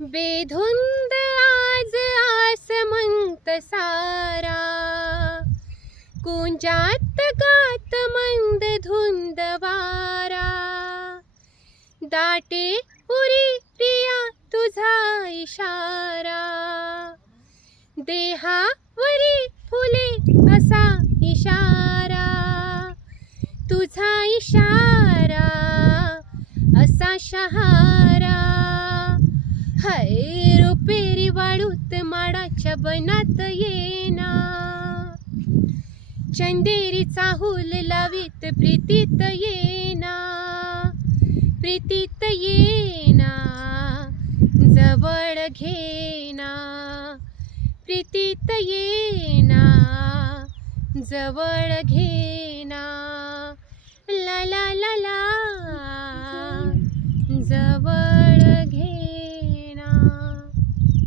बेधुंद आज आसमंत सारा, कुंजात गात मंद धुंद वारा. दाटे उरी प्रिया तुझा इशारा, देहावरी फुले असा इशारा. तुझा इशारा असा शहारा. हाय रुपेरी वाळूत माडाच्या बनात येना, चंदेरी चाहूल लावीत प्रीतीत येना. प्रीतीत येना जवळ घेना. प्रीतीत येना जवळ घेना. ला ला ला ला जवळ